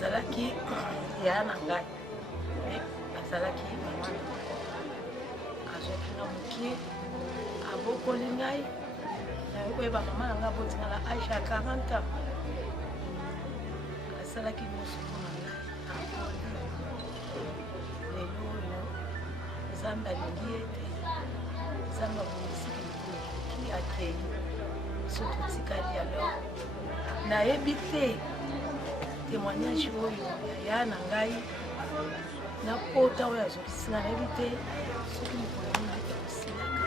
azalaki ya na ngai azalaki mama azwaki na mokie abokoli ngai naye koyeba mama na ngai abotinga na age ya 40 ans asalaki nyonso mpona ngai apoli lelo oyo nzambe alingi ete nzambe amonisiki likoki akei so totikali alors nayebi te témoignage oyo ya na ngai na pota oyo azokisinga nayebi te soki mokolo mingi ekosilaka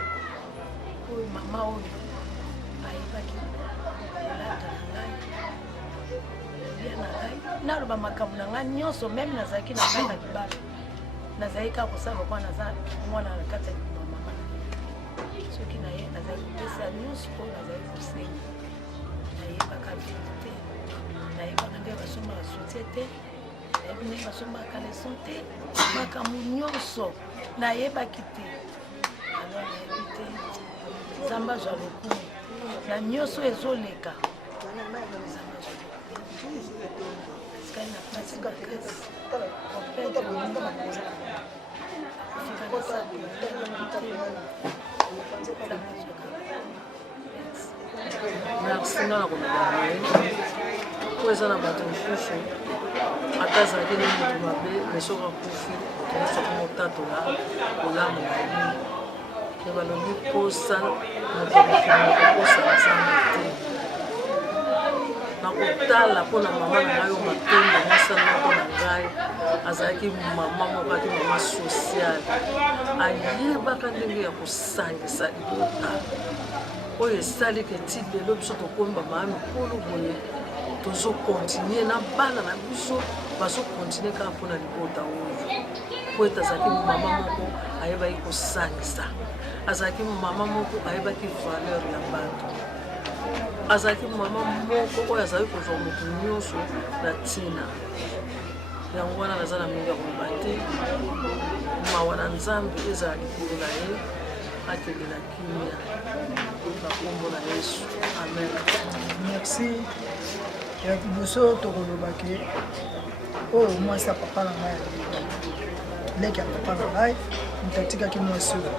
oyo mama oyo ayebaki kolata na ngai lia na ngai naloba makambo na ngai nyonso meme nazalaki na ngai na libala nazalaki kaka kosala lokwa naza mwana na kati ya libala mama soki na ye nazalaki kopesa nyonso oyo nazalaki kosenga nayebaka vite te nayebaka nde basombaka soutien te nayebi ndenge basombaka leson te makambo nyonso nayebaki te alors nayebi te nzambe azwa lokumu na nyonso ezoleka nzambe azwa lokumu sikali na plasi bakasi opete moninga makoza ofika na sabi merci nga na koloba naye po eza na bato mosusu ata azalaki ne moto mabe me soki akufi toyesaka motatola kolamu na ye me balobi posa moto mokili kokosa nzambe te nakotala mpona mama na ngai oyo matondo mosala mpona ngai azalaki mama moko ati mama sociale ayebaka ndenge ya kosangisa libota oyo esaliki eti lelo biso tokomi bamama mikolo boye tozokontinue na bana na biso bazokontinue kaka mpona libota oyo po ete azalaki mama moko ayebaki kosangisa azalaki mama moko ayebaki valeur ya bato azalaki mama moko oyo azalaki kozwa moto nyonso na ntina yango wana naza na mingi ya koloba te mawa na nzambe ezala likolo na ye akende na kimia na kombo na Yesu amen. Merci ya liboso tokolobaki oyo mwasi ya papa na ngai leki ya papa na ngai moto atikaki mwasi oyo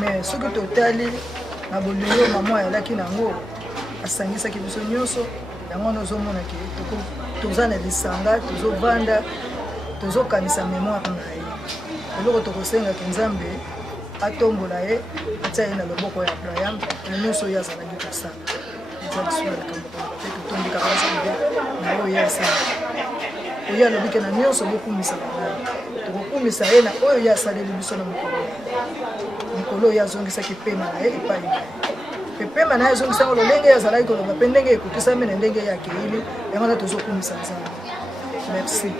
mais soki totali na bolelo mama ayalaki nango asangisaki biso nyonso yango wana ozomonaki toza na lisanga tozovanda tozokanisa mémoire na ye eloko tokosengaki nzambe atombola ye atia ye na loboko ya Abraham na nyonso oyo azalaki kosala eza lisusu na likambo pe totondikaka nzambe na oyo ye asala oyo alobike na nyonso bokumisaka ngai tokokumisa ye na oyo ye asaleli biso na mokolo oyo azongisaki pema na ye epai na ye pema na ye azongisaki lolenge azalaki koloba mpe ndenge ekokisami na ndenge ye akeili yango na tozokumisa nzambe. Merci.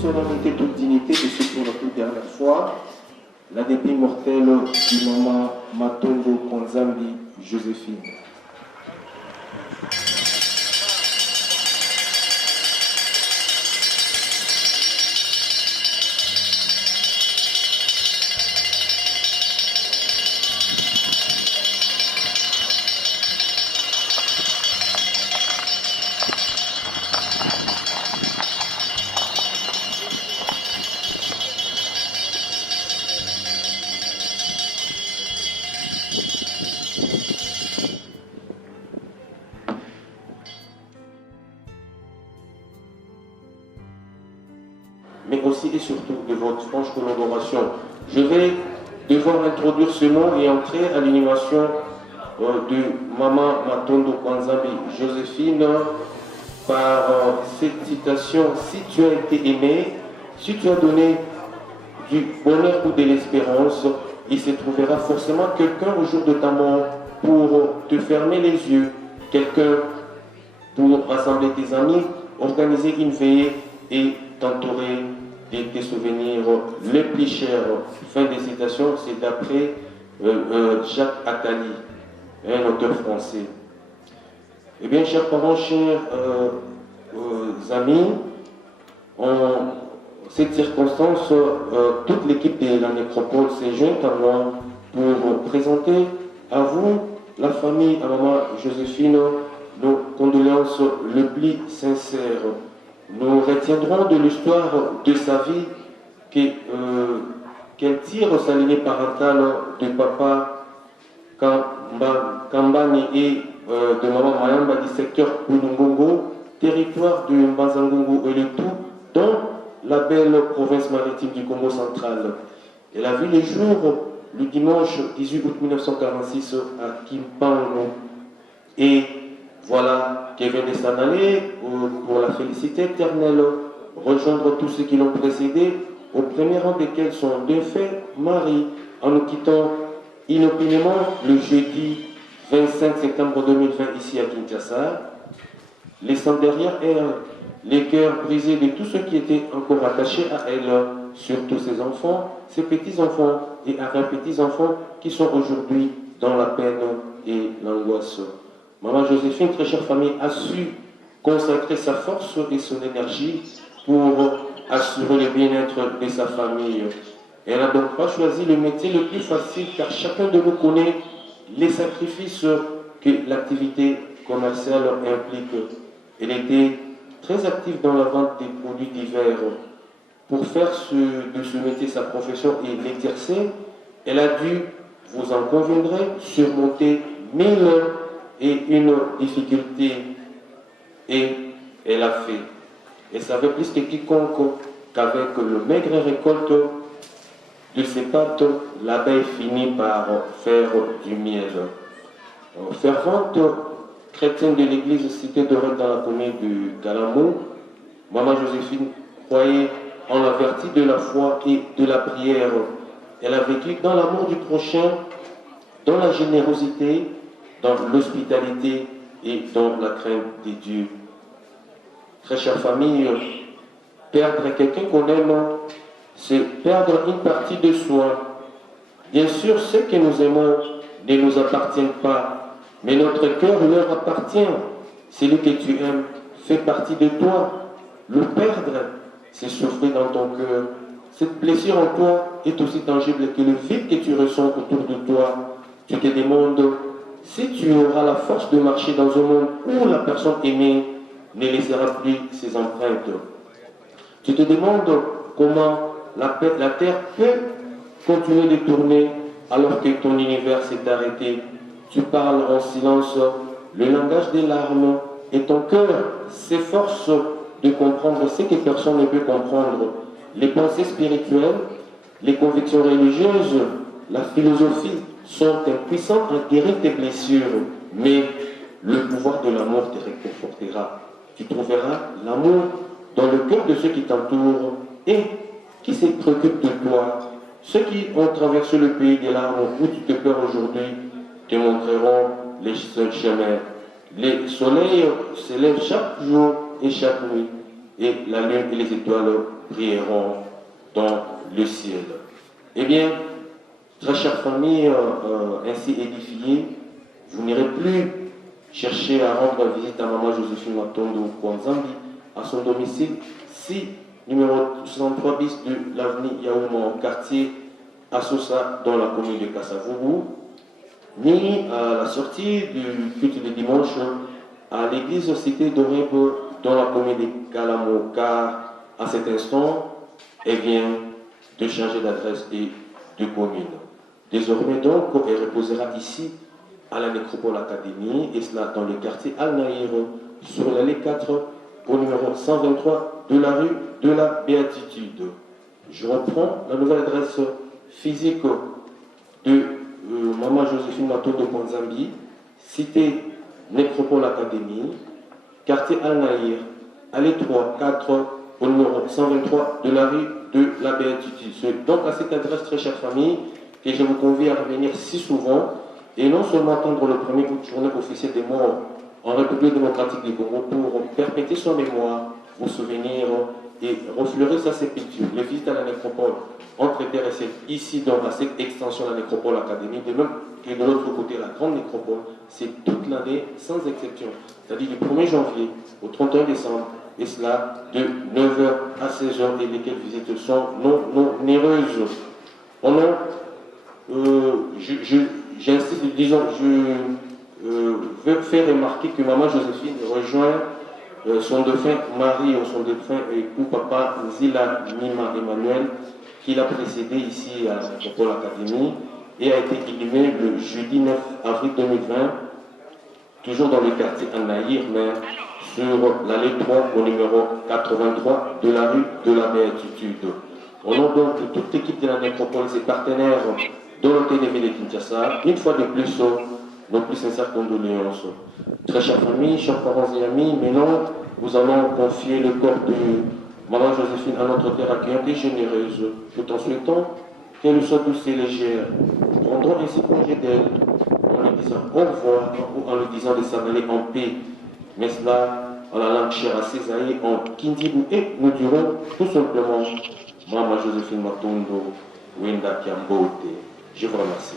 solennité, toute dignité, et c'est pour la toute dernière fois, la dépit mortelle du maman Matongo Konzambi Joséphine. Mais aussi et surtout de votre franche collaboration. Je vais devoir introduire ce mot et entrer à l'inhumation de Maman Matondo Kwanzambi Joséphine par cette citation: si tu as été aimé, si tu as donné du bonheur ou de l'espérance, il se trouvera forcément quelqu'un au jour de ta mort pour te fermer les yeux, quelqu'un pour rassembler tes amis, organiser une veillée et t'entourer de tes souvenirs les plus chers. Fin des citations, c'est d'après Jacques Attali, un auteur français. Eh bien, chers parents, chers amis, en cette circonstance, toute l'équipe de la nécropole s'est jointe à moi pour présenter à vous, la famille, à maman Joséphine, nos condoléances les plus sincères. Nous retiendrons de l'histoire de sa vie qu'elle tire sa lignée parentale de papa Kambani et de maman Mayamba du secteur Bulungongo, territoire de Mbazangongo et le tout dans la belle province maritime du Congo central. Elle a vu le jour le dimanche 18 août 1946 à Kimpango. Et voilà qu'elle vient de s'en aller pour la félicité éternelle, rejoindre tous ceux qui l'ont précédé, au premier rang desquels son défunt mari, en nous quittant inopinément le jeudi 25 septembre 2020 ici à Kinshasa, laissant derrière elle les cœurs brisés de tous ceux qui étaient encore attachés à elle, surtout ses enfants, ses petits-enfants et arrière-petits-enfants qui sont aujourd'hui dans la peine et l'angoisse. Maman Joséphine, très chère famille, a su consacrer sa force et son énergie pour assurer le bien-être de sa famille. Elle n'a donc pas choisi le métier le plus facile car chacun de nous connaît les sacrifices que l'activité commerciale implique. Elle était très active dans la vente des produits divers. Pour faire de ce métier sa profession et l'exercer, elle a dû, vous en conviendrez, surmonter 1001 difficultés. Et elle a fait. Elle savait plus que quiconque qu'avec le maigre récolte de ses pâtes, l'abeille finit par faire du miel. Fervente chrétienne de l'église cité de Rennes dans la commune du Galamou, maman Joséphine croyait en la vertu de la foi et de la prière. Elle a vécu dans l'amour du prochain, dans la générosité, dans l'hospitalité et dans la crainte de Dieu. Très chère famille, perdre quelqu'un qu'on aime, c'est perdre une partie de soi. Bien sûr, ce que nous aimons ne nous appartient pas, mais notre cœur leur appartient. Celui que tu aimes fait partie de toi. Le perdre, c'est souffrir dans ton cœur. Cette blessure en toi est aussi tangible que le vide que tu ressens autour de toi. Tu te demandes si tu auras la force de marcher dans un monde où la personne aimée ne laissera plus ses empreintes. Tu te demandes comment la terre peut continuer de tourner alors que ton univers s'est arrêté. Tu parles en silence le langage des larmes et ton cœur s'efforce de comprendre ce que personne ne peut comprendre. Les pensées spirituelles, les convictions religieuses, la philosophie sont impuissants à guérir tes blessures, mais le pouvoir de l'amour te réconfortera. Tu trouveras l'amour dans le cœur de ceux qui t'entourent et qui se préoccupent de toi. Ceux qui ont traversé le pays des larmes où tu te pleures aujourd'hui te montreront les seuls chemins. Les soleils se lèvent chaque jour et chaque nuit, et la lune et les étoiles brilleront dans le ciel. Eh bien, très chère famille, ainsi édifiée, vous n'irez plus chercher à rendre visite à Maman Joséphine Matondo Kwanzambi à son domicile, si numéro 63 bis de l'avenue Yaouma, quartier Assosa, dans la commune de Kassavourou, ni à la sortie du culte de dimanche à l'église Cité d'Oreb dans la commune de Kalamo, car à cet instant, elle vient de changer d'adresse et de commune. Désormais donc, elle reposera ici à la Nécropole Académie, et cela dans le quartier Al-Naïr, sur l'allée 4, au numéro 123 de la rue de la Béatitude. Je reprends la nouvelle adresse physique de Maman Joséphine Matondo Kwanzambi, cité Nécropole Académie, quartier Al-Naïr, allée 3, 4, au numéro 123 de la rue de la Béatitude. C'est donc à cette adresse, très chère famille, que je vous convie à revenir si souvent, et non seulement attendre le premier bout de journée officiel des morts en République démocratique du Congo pour perpétuer son mémoire, vos souvenirs et refleurir sa sépulture. Les visites à la nécropole entre terre et ciel, ici dans cette extension de la nécropole académique, de même que de l'autre côté, la grande nécropole, c'est toute l'année sans exception. C'est-à-dire du 1er janvier au 31 décembre, et cela de 9h à 16h, et lesquelles visites sont non onéreuses. J'insiste, disons, je veux faire remarquer que Maman Joséphine rejoint son défunt mari ou son défunt époux papa Zila Nima Emmanuel, qui l'a précédé ici à la Nécropole Académie et a été inhumé le jeudi 9 avril 2020, toujours dans le quartier Anaïr, mais sur l'allée 3 au numéro 83 de la rue de la Béatitude. Au nom donc de toute l'équipe de la Nécropole, ses partenaires de l'hôtel de ville de Kinshasa, une fois de plus, nos plus sincères condoléances. Très chère famille, chers parents et amis, maintenant, nous allons confier le corps de Maman Joséphine à notre terre accueillante et généreuse, tout en souhaitant qu'elle soit douce et légère. Rendons ainsi congé d'elle en lui disant au revoir ou en lui disant de s'en aller en paix. Mais cela, en la langue chère à Césaïe, en Kindibou, et nous dirons tout simplement Maman Joséphine Matondo, Wenda Kiambote. Je vous remercie.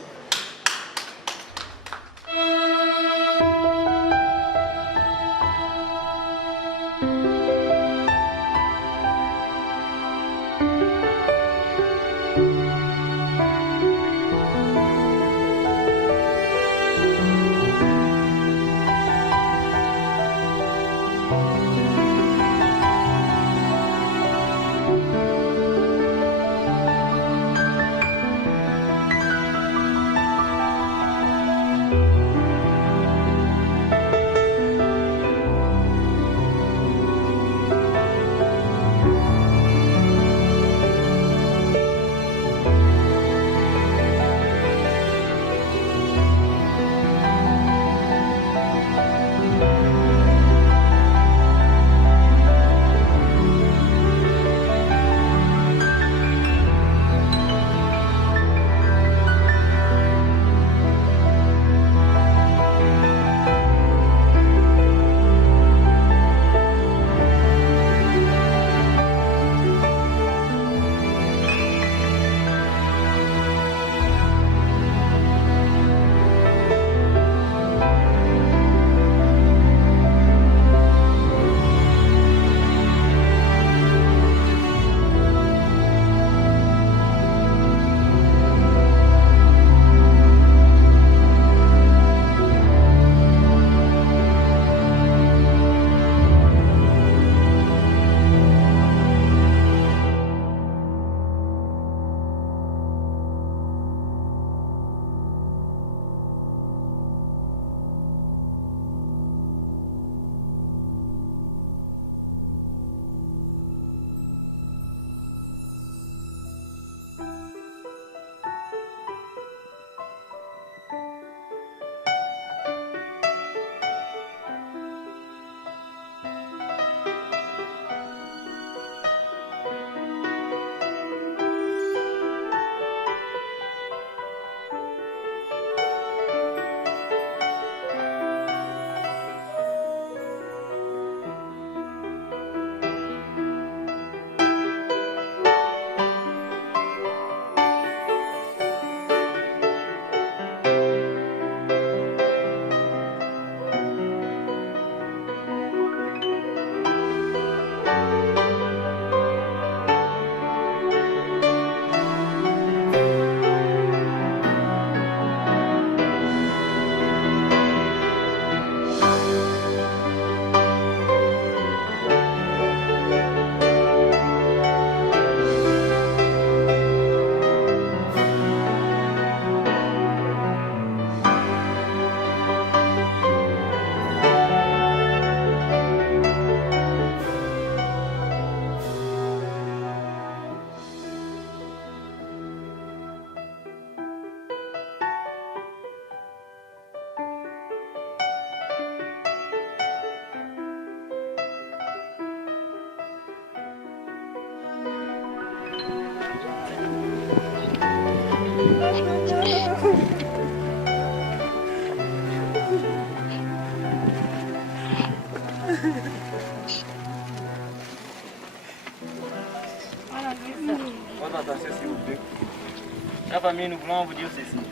La famille, nous voulons vous dire ceci.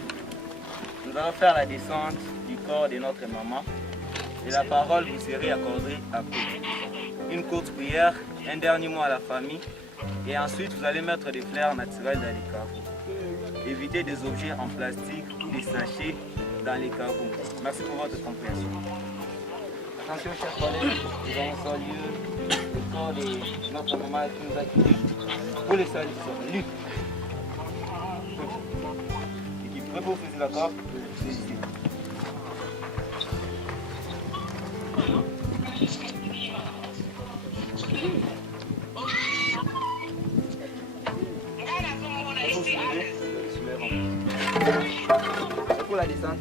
Nous allons faire la descente du corps de notre maman et la parole vous sera accordée après. Une courte prière, un dernier mot à la famille et ensuite vous allez mettre des fleurs naturelles dans les caveaux. Évitez des objets en plastique ou des sachets dans les caveaux. Merci pour votre compréhension. Attention chers collègues, nous allons saluer le corps de notre maman qui nous a quittés. Vous les saluez, Luc. Prêt pour faire la carte, c'est ici. C'est pour la descente.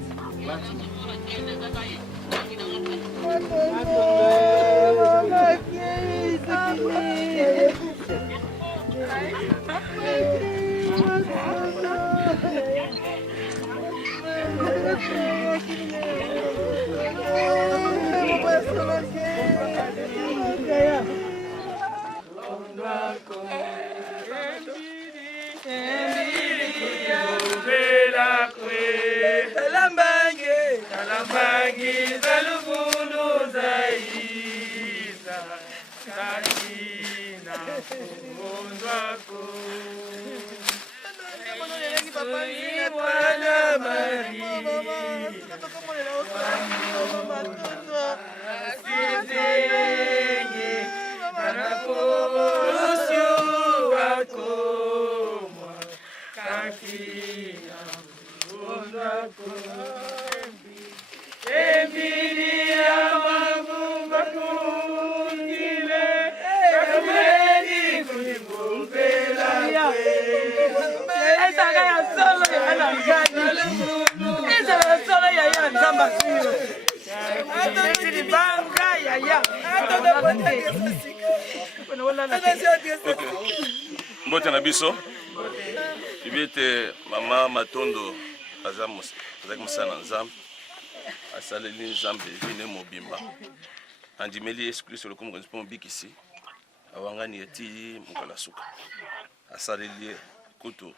Mbote na biso ibete mama Matondo azaki mosala na Nzambe asaleli Nzambe vine mobimba andimeli Yesu Kristo lokomo konzi mpo bikisi awangani eti mokala suka asaleli kutu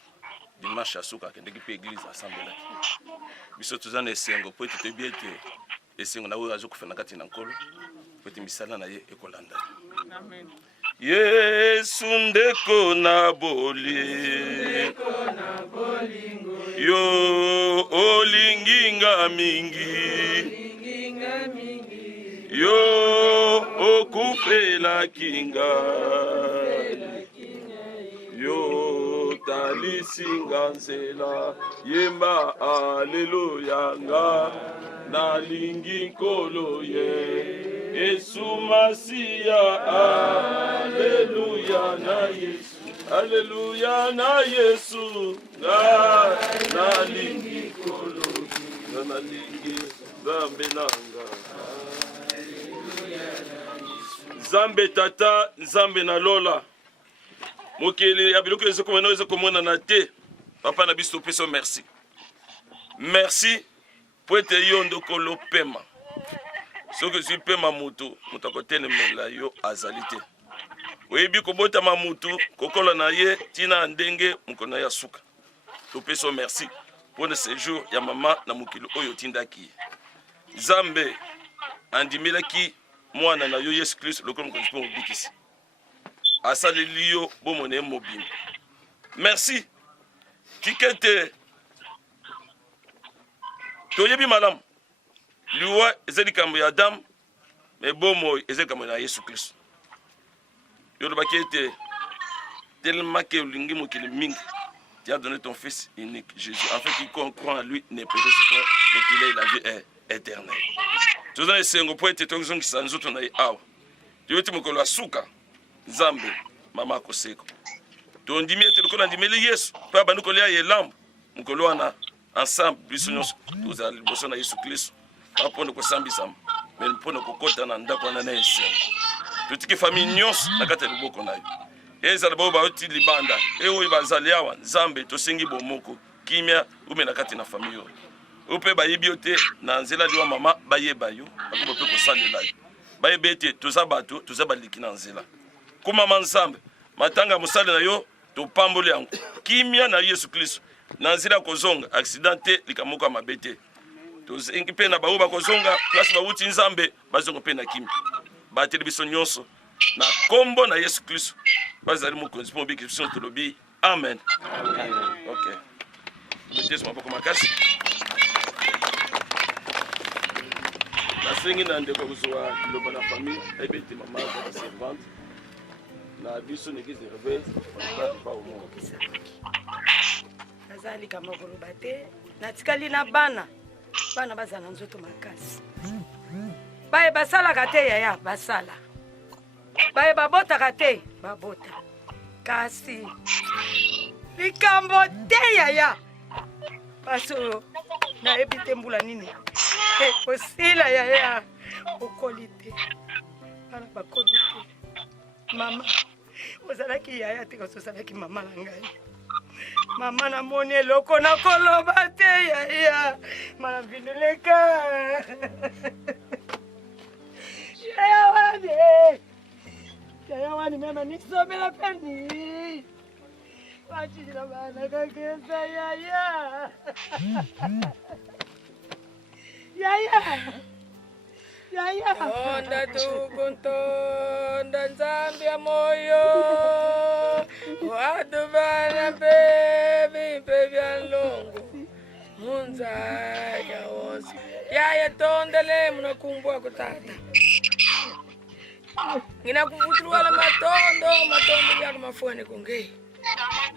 dimanche asuka akendeki mpe église asambelaki biso toza na esengo po ete toyebi ete esengo na oyo azokufa na kati na nkolo po ete misala na ye ekolanda. Yesu ndeko na boli yo olinginga mingi yo okufela kinga yo talisinga nzela yemba aleluya nga nalingi nkolo ye Yesu Masia, Alléluia na Yesu, Alléluia na Yesu, na lingi kolo, na lingi Zambe nanga. Zambe tata, Zambe na lola. Mokele ya biloko ezo komona ezo komona na te. Papa na biso peso merci. Merci pour ete yondo kolo pema. Ce que je peux mamutu mutakote mela yo azalite oyebi kobota mamutu kokola na ye tina ndenge mukona ya suka to peso merci pour le séjour ya mama na mukilo oyo tindaki Zambe andimelaki mwana na yo Yesu Kristo lokomo konzipo bikisi asaleli yo bomone mobimba merci kikete toyebi malamu liwa ezali kambo ya Adam mais bomo ezali kambo na Yesu Kristo yolobaki ete tellement que olingi mokili mingi tu as donné ton fils unique Jésus afin quiconque croit en lui ne périsse pas mais qu'il ait la vie éternelle toza esengo po ete tozongisa nzoto na ye awa toyoti mokolo asuka Nzambe mama akoseko tondimi ete lokola ndimeli Yesu mpe abandi kolia ye lambo mokolo wana ensemble biso nyonso tozala liboso na Yesu Kristo apone kosambisama mais mpona kokota na ndako wana na esengo totiki famille nyonso na kati ya loboko na yo ezala bao baoti libanda oyo bazali awa Nzambe tosengi bomoko kimia ume na kati na famille oyo ope bayebi yo te na nzela liwa mama bayeba yo bakobo mpe kosalela yo bayeba ete toza bato toza baliki na nzela kumama Nzambe matanga mosale na yo topamboli yango kimia na Yesu Kristo na nzela kozonga accident te likambo moko ya mabe te tozengi mpe na baoyo bakozonga place bawuti nzambe bazonga mpe na kimia bateli biso nyonso na kombo na Yesu Kristo bazali mokonzi mpo mobiki biso tolobi amen. Ok, beteso maboko makasi nasengi na ndeko kozwa liloba na famille ebeti mama za servante na biso n'église de réveil pas au monde. Nazali kama koloba te natikali na bana bazana nzoto makasi baye basalaka te yaya basala baye babotaka te babota kasi likambo te yaya baso nayebi te mbula nini kosila yaya okoli te bana bakoli te mama ozalaki yaya te kasi ozalaki mama na ngai mama namoni eloko nakoloba te yaya mana vineleka yaya wani mema nisomela peni wachijila bana kakesa yaya yaya onda tukuntonda nzambi ya moyo watu bana pepe vya longo munzaya wonsi yaya tondele munakumbwa kutata ngina kuvutulwala matondo yako mafuane konge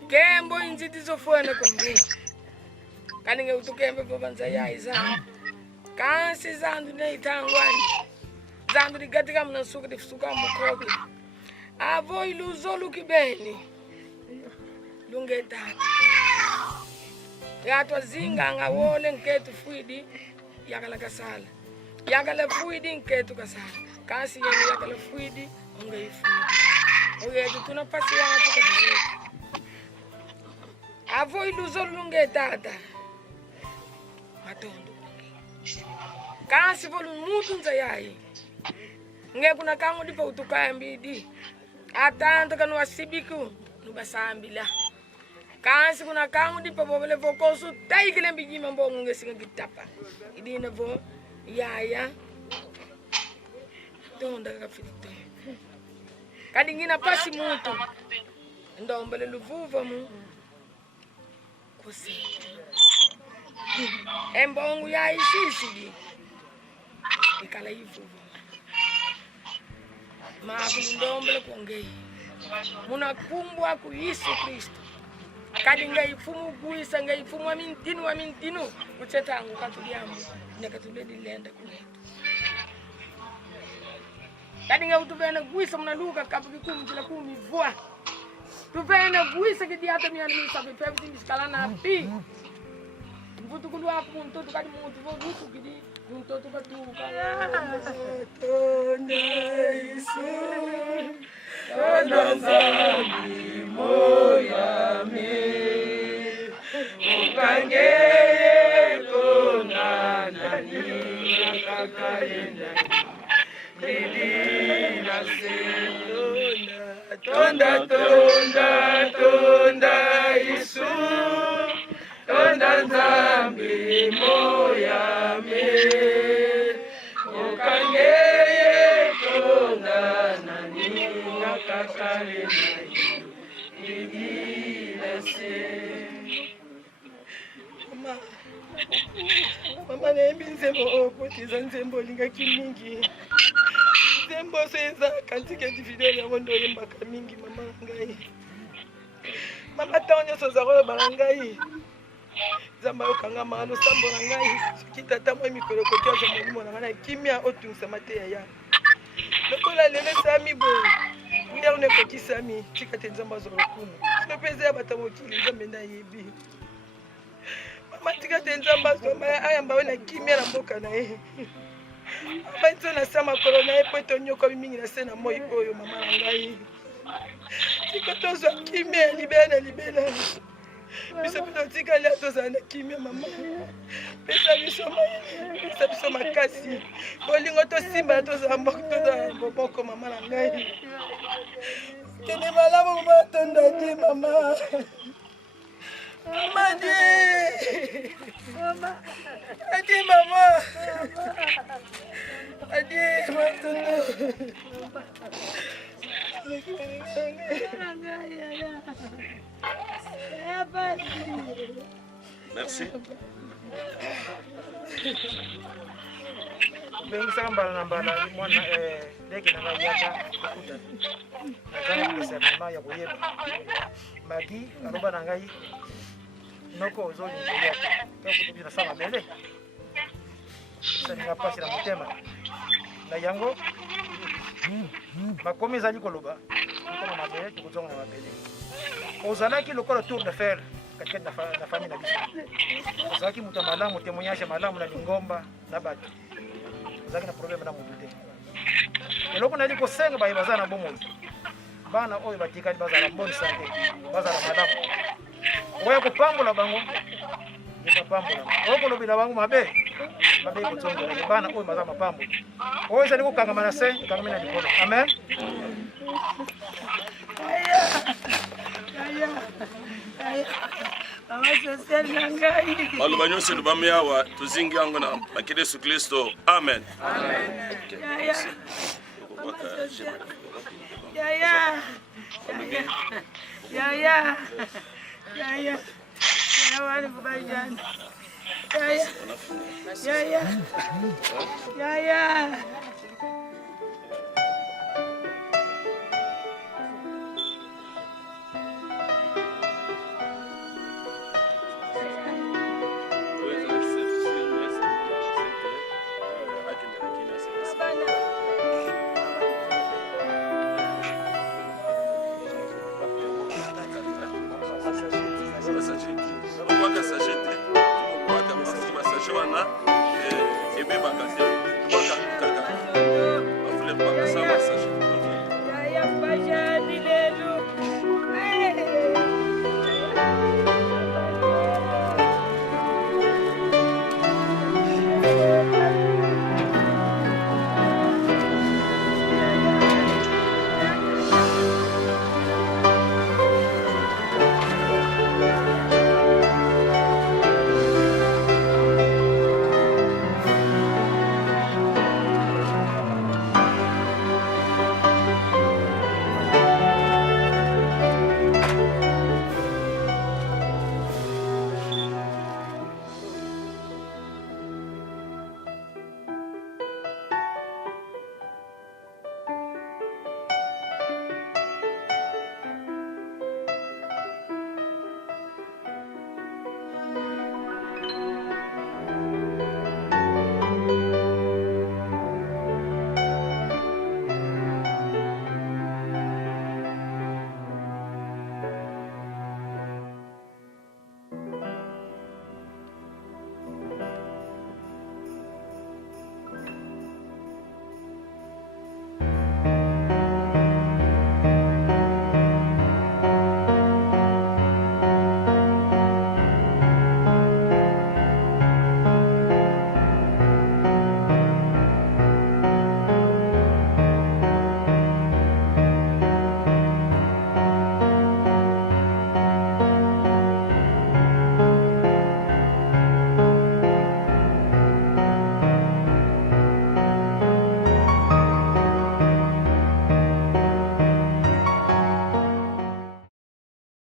kembo inziti zofuane konge kaninge utukembe pobanza yai zangu kansi zandu neitangwani zandu ligatika mnasuka tifusuka mukobi avo iluzolu kibeni lunge tata yatwa zinga nga wole nketu fuidi yakala kasala yakala fuidi nketu kasala kasi yenu yakala fuidi unge ifuidi oyetu tuna pasi watu kabisa avo iluzolu lunge tata matondo kasi volu mutu nza yai nge kuna kangu dipa utukaya mbidi atanta kanu wasibiku nubasambila kasi kuna kangu dipa bobele vokosu taikile mbijima mbongu nge singa gitapa idina vo yaya tonda kafito kadingina pasi mutu ndombele luvuva mu kusi embongu yai sisi ikala ivuva makundombele kongei munakumbwa ku Yesu Kristo kadi ngaifumu kuisa ngaifumu wa mintinu kuchetangu katuliamu nekatuledi lenda kunetu kadi ngautuvene kuisa munaluka kapuki kumjila kumivua tuvene kuisa kidiata mianimisa vipevi misikalana api mvutukulu wapu mtoto kadi mutu vovutu kidi mtoto batuka tonda Yesu tonda nzambi moyame ukangeye tonda nani kakalenda bidi nase tonda Yesu tonda nzambi moyame ukangeye tonda nani kakale mama nayebi nzembo okotiza nzembo olingaki mingi nzembo seza kantike divideo yango ndo oyembaka mingi mama na ngai mama ntango nyonso oza koyebaka ngai nzambe ayokanga maa losambo na ngai soki tata mwa mikolo koki aza molimo na ngai na kimia otungisama te yaya lokola lelo esami boye priere nekokisami tika te nzambe azwa lokumu sino mpe eza ya bata mokili nzambe nde ayebi mama tika te nzambe azwa ayamba we na kimia na mboka na ye abanzo na sa makolo na ye po etonyokomi mingi na se na moi oyo mama na ngai tika tozwa kimia ya libela na libela biso mpe totikali tozala na kimia mama pesa biso makasi bolingo tosimba tozala moko mama na ngai kende malamu matonda te mama Mama. Adieu, maman. Adieu, maintenant. Merci. Bengisaka mbala na mbala mwana ndeke na ngai yaka kokuta nazanga discernement ya koyeba magi aloba na ngai noko ozolinga te okutubi na sama bele salinga pasi na motema na yango makomi ezali koloba tokona mabele tokozonga na mabele ozalaki lokola tour de fer katikati na famille na biso ozalaki moto ya malamu témoignage malamu na lingomba na bato ozalaki na problème na motu te eloko nali kosenga baye baza na bomoi bana oyo batikali bazala bonne santé bazala malamu oya kopambola bango epapambola oyo kolobela bango mabe kozongela bana oyo baza mapambo oyo ezali kokangama na se ekangami na likolo amen. Maloba nyonso lubami awa tuzingi yango na makili Yesu Kristo. Amen. Wana ebe bakase